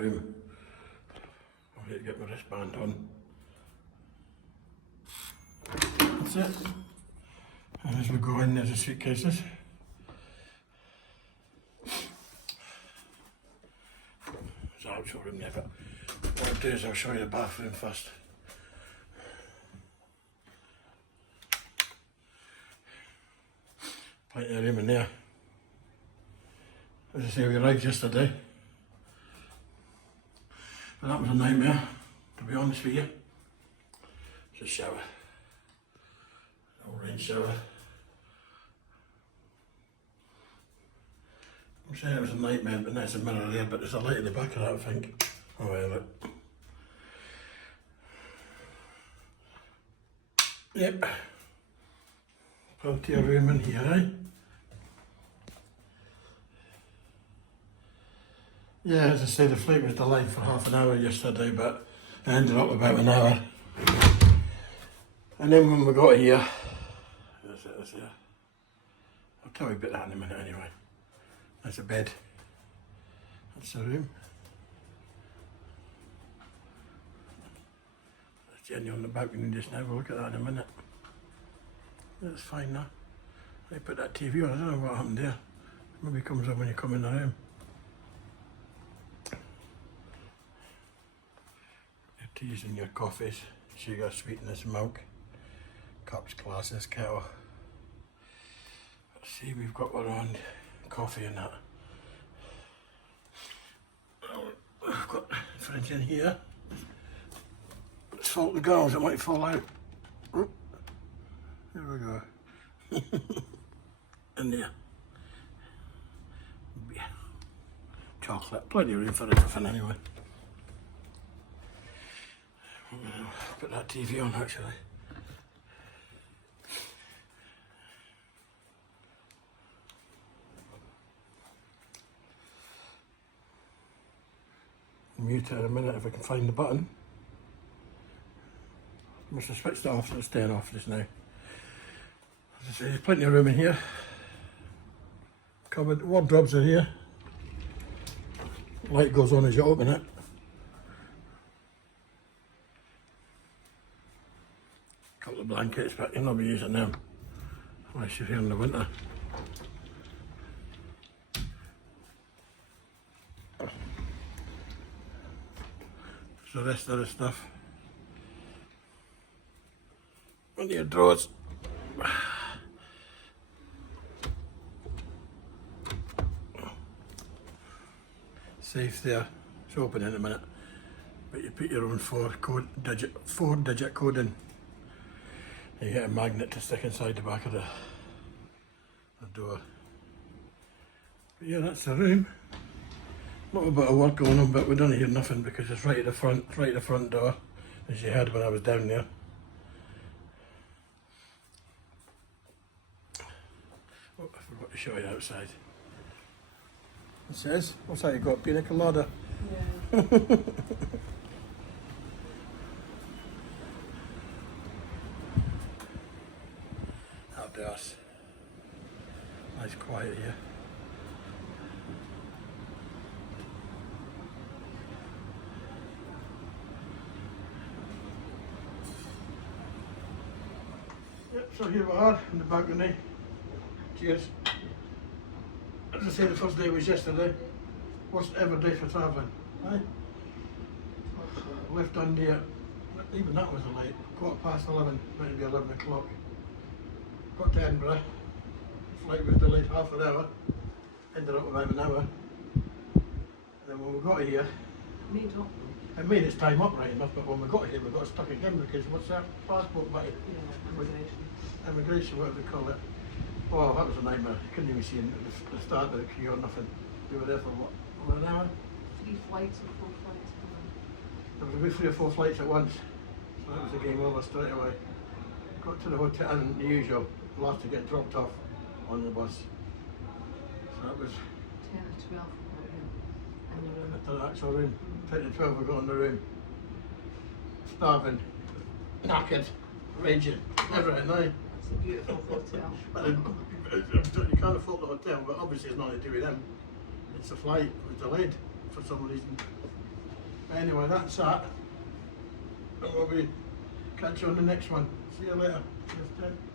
room. I need to get my wristband on. That's it. And as we go in, there's the suitcases. There's an actual room there, but what I'll do is I'll show you the bathroom first. Plenty of room in there. As I say, we arrived yesterday. But that was a nightmare, to be honest with you. It's a shower. An rain shower. I'm saying it was a nightmare, but there's a mirror there, but there's a light at the back of that, I think. Oh well, look. Yep. Plenty of room in here, eh? Yeah, as I say, the flight was delayed for half an hour yesterday, but it ended up about an hour. And then when we got here, there's there. I'll tell you about that in a minute anyway. That's a bed. That's the room. That's Jenny on the balcony just now. We'll look at that in a minute. That's fine now. They put that TV on. I don't know what happened there. Maybe it comes on when you come in the room. Your teas and your coffees, sugar, sweetness, milk, cups, glasses, kettle. Let's see, we've got our own coffee and that. We've got the fridge in here. Let's fault the girls, it might fall out. There we go. In there. Yeah. Chocolate, plenty of room for everything anyway. Put that TV on actually. Mute it in a minute if I can find the button. I must have switched it off, so it's staying off just now. As I say, there's plenty of room in here. Cupboard, wardrobes are here. Light goes on as you open it. Couple of blankets, but you'll not be using them unless you're here in the winter. The rest of the stuff. Under your drawers. Safe there. It's open in a minute. But you put your own four digit code in. You get a magnet to stick inside the back of the door. But yeah, that's the room. Not a bit of work going on, but we don't hear nothing because it's right at the front door, as you heard when I was down there. Oh, I forgot to show you outside. It says, what's that you got? Pina colada? Yeah. Outdoors. Nice quiet here. Yep, so here we are in the balcony. Cheers. As I say, the first day was yesterday. Worst ever day for travelling. Right? Left on there, even that was a late. 11:15, might be 11 o'clock. Got to Edinburgh. Flight was delayed half an hour. Ended up about an hour. And then when we got here, it made its time up right enough, but when we got here we got stuck again because what's that? Passport button? Yeah, immigration, whatever they call it. Oh, that was a nightmare. You couldn't even see the start of the queue or nothing. We were there for what, over an hour? 3 flights or 4 flights? There was about 3 or 4 flights at once. So that was the game over straight away. Got to the hotel and the usual, we'll have to get dropped off on the bus. So that was 10 or 12 in the room. at the actual room. 10 to 12 we got in the room. Starving, knackered, raging, everything now. It's a beautiful hotel. But you can't afford the hotel, but obviously it's nothing to do with them. It's a flight, it was delayed for some reason. Anyway, that's that. And we'll be catch you on the next one. See you later. Cheers, Ted.